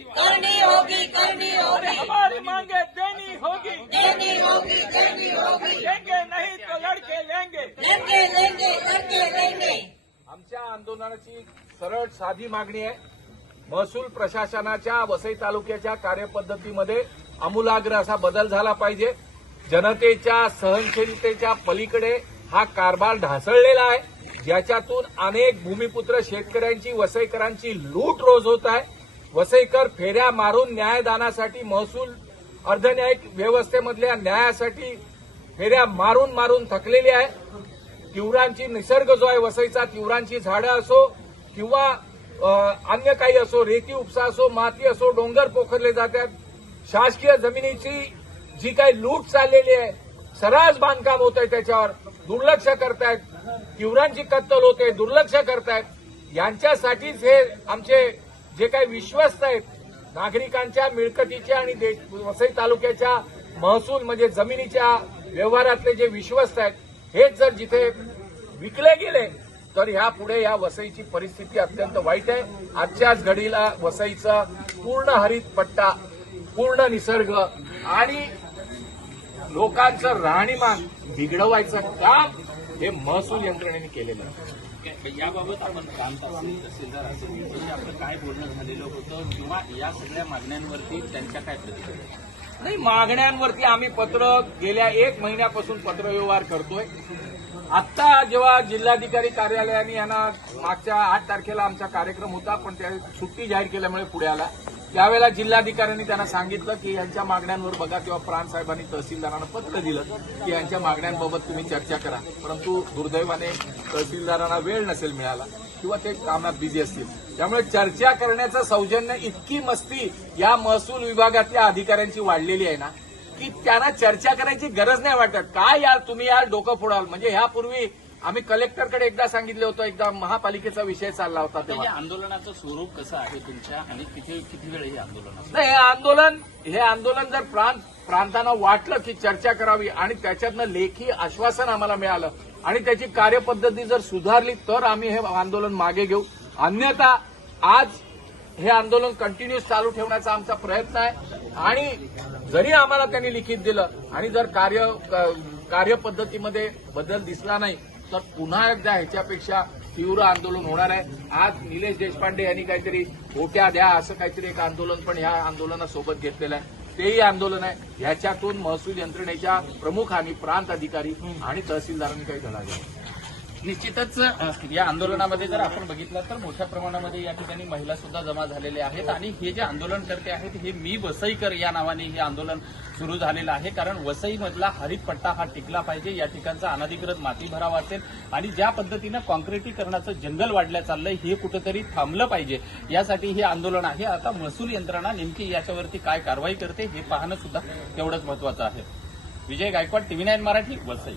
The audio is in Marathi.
करनी होगी करनी होगी। हमारी मांगे देनी होगी। देनी होगी देनी होगी। लेंगे नहीं तो लड़के लेंगे। लेंगे लेंगे लड़के लेंगे। आमच्या आंदोलनाची सरळ साधी मागणी आहे. महसूल प्रशासनाच्या वसई तालुक्याच्या कार्यपद्धतीमध्ये आमूलाग्र असा बदल झाला पाहिजे. जनतेच्या सहनशीलतेच्या पलीकडे हा कारभार ढासळलेला आहे. ज्याच्यातून अनेक भूमिपुत्र शेतकऱ्यांची वसईकरांची लूट रोज होत आहे. वसईकर फेऱ्या मारून न्यायदानासाठी महसूल अर्धन्यायिक व्यवस्थेमधल्या न्यायासाठी फेऱ्या मारून मारून थकलेली आहे. तिवरांची निसर्ग जो आहे वसईचा तिवरांची झाडं असो किंवा अन्य काही असो रेती उपसा असो माती असो डोंगर पोखरले जातात. शासकीय जमिनीची जी काही लूट चाललेली आहे सरास बांधकाम होत आहे त्याच्यावर दुर्लक्ष करतायत. तिवरांची कत्तल होते दुर्लक्ष करतायत. यांच्यासाठीच हे आमचे जे काही विश्वस्त आहेत नागरिकांच्या मिळकतीच्या आणि वसई तालुक्याच्या महसूल म्हणजे जमिनीच्या व्यवहारातले जे विश्वस्त आहेत हेच जर जिथे विकले गेले तर ह्या पुढे या वसईची परिस्थिती अत्यंत वाईट आहे. आजच्याच घडीला वसईचा पूर्ण हरित पट्टा पूर्ण निसर्ग आणि लोकांचं राहणीमान बिघडवायचं काम हे महसूल यंत्रणेने केलेलं आहे. याबाबत आपण प्रांत तहसीलदार असेल आपलं काय बोलणं झालेलं होतं किंवा या सगळ्या मागण्यांवरती त्यांच्या काय प्रतिक्रिया नाही मागण्यांवरती आम्ही पत्र गेल्या एक महिन्यापासून पत्रव्यवहार करतोय. आत्ता जेव्हा जिल्हाधिकारी कार्यालयाने यांना मागच्या आठ तारखेला आमचा कार्यक्रम होता पण त्या सुट्टी जाहीर केल्यामुळे पुढे आला त्यावेळेला जिल्हाधिकाऱ्यांनी त्यांना सांगितलं की यांच्या मागण्यांवर बघा किंवा प्राण साहेबांनी तहसीलदारांना पत्र दिलं की यांच्या मागण्यांबाबत तुम्ही चर्चा करा. परंतु दुर्दैवाने तहसीलदारांना वेळ नसेल मिळाला किंवा ते कामात बिझी असतील. त्यामुळे चर्चा करण्याचं सौजन्य इतकी मस्ती या महसूल विभागातल्या अधिकाऱ्यांची वाढलेली आहे ना की त्यांना चर्चा करायची गरज नाही वाटत. काय यार तुम्ही यार डोकं फोडाल. म्हणजे ह्यापूर्वी आम्ही कलेक्टरकडे एकदा सांगितलं होतं एकदा महापालिकेचा विषय चालला होता या तेव्हा. आंदोलनाचं स्वरूप कसं आहे तुमच्या? आणि किती किती वेळ हे आंदोलन नाही हे आंदोलन हे आंदोलन जर प्रांत प्रांतांना वाटलं की चर्चा करावी आणि त्याच्यातनं लेखी आश्वासन आम्हाला मिळालं आणि त्याची कार्यपद्धती जर सुधारली तर आम्ही हे आंदोलन मागे घेऊ. अन्यथा आज हे आंदोलन कंटिन्यूस चालू ठेवण्याचा आमचा प्रयत्न आहे. आणि जरी आम्हाला त्यांनी लिखित दिलं आणि जर कार्य कार्यपद्धतीमध्ये बदल दिसला नाही तर पुन्हा एकदा ह्याच्यापेक्षा तीव्र आंदोलन होणार आहे. आज निलेश देशपांडे यांनी काहीतरी होट्या द्या असं काहीतरी एक आंदोलन पण ह्या आंदोलनासोबत घेतलेलं आहे. तेही आंदोलन आहे. ह्याच्यातून महसूल यंत्रणेच्या प्रमुख आणि प्रांत अधिकारी आणि तहसीलदारांनी काही धडा घ्यावा निश्चितच या आंदोलनामध्ये जर आपण बघितलं तर मोठ्या प्रमाणामध्ये या ठिकाणी महिला सुद्धा जमा झालेल्या आहेत. आणि हे जे आंदोलनकर्ते आहेत हे मी वसईकर या नावाने हे आंदोलन सुरू झालेलं आहे. कारण वसईमधला हरित पट्टा हा टिकला पाहिजे. या ठिकाणचा अनधिकृत माती भरावा असेल. आणि ज्या पद्धतीनं कॉन्क्रिटीकरणाचं जंगल वाढल्या चाललंय हे कुठंतरी थांबलं पाहिजे. यासाठी हे आंदोलन आहे. आता महसूल यंत्रणा नेमकी याच्यावरती काय कारवाई करते हे पाहणं सुद्धा तेवढंच महत्वाचं आहे. Vijay Gaikwad TV nine Marathi Vasai.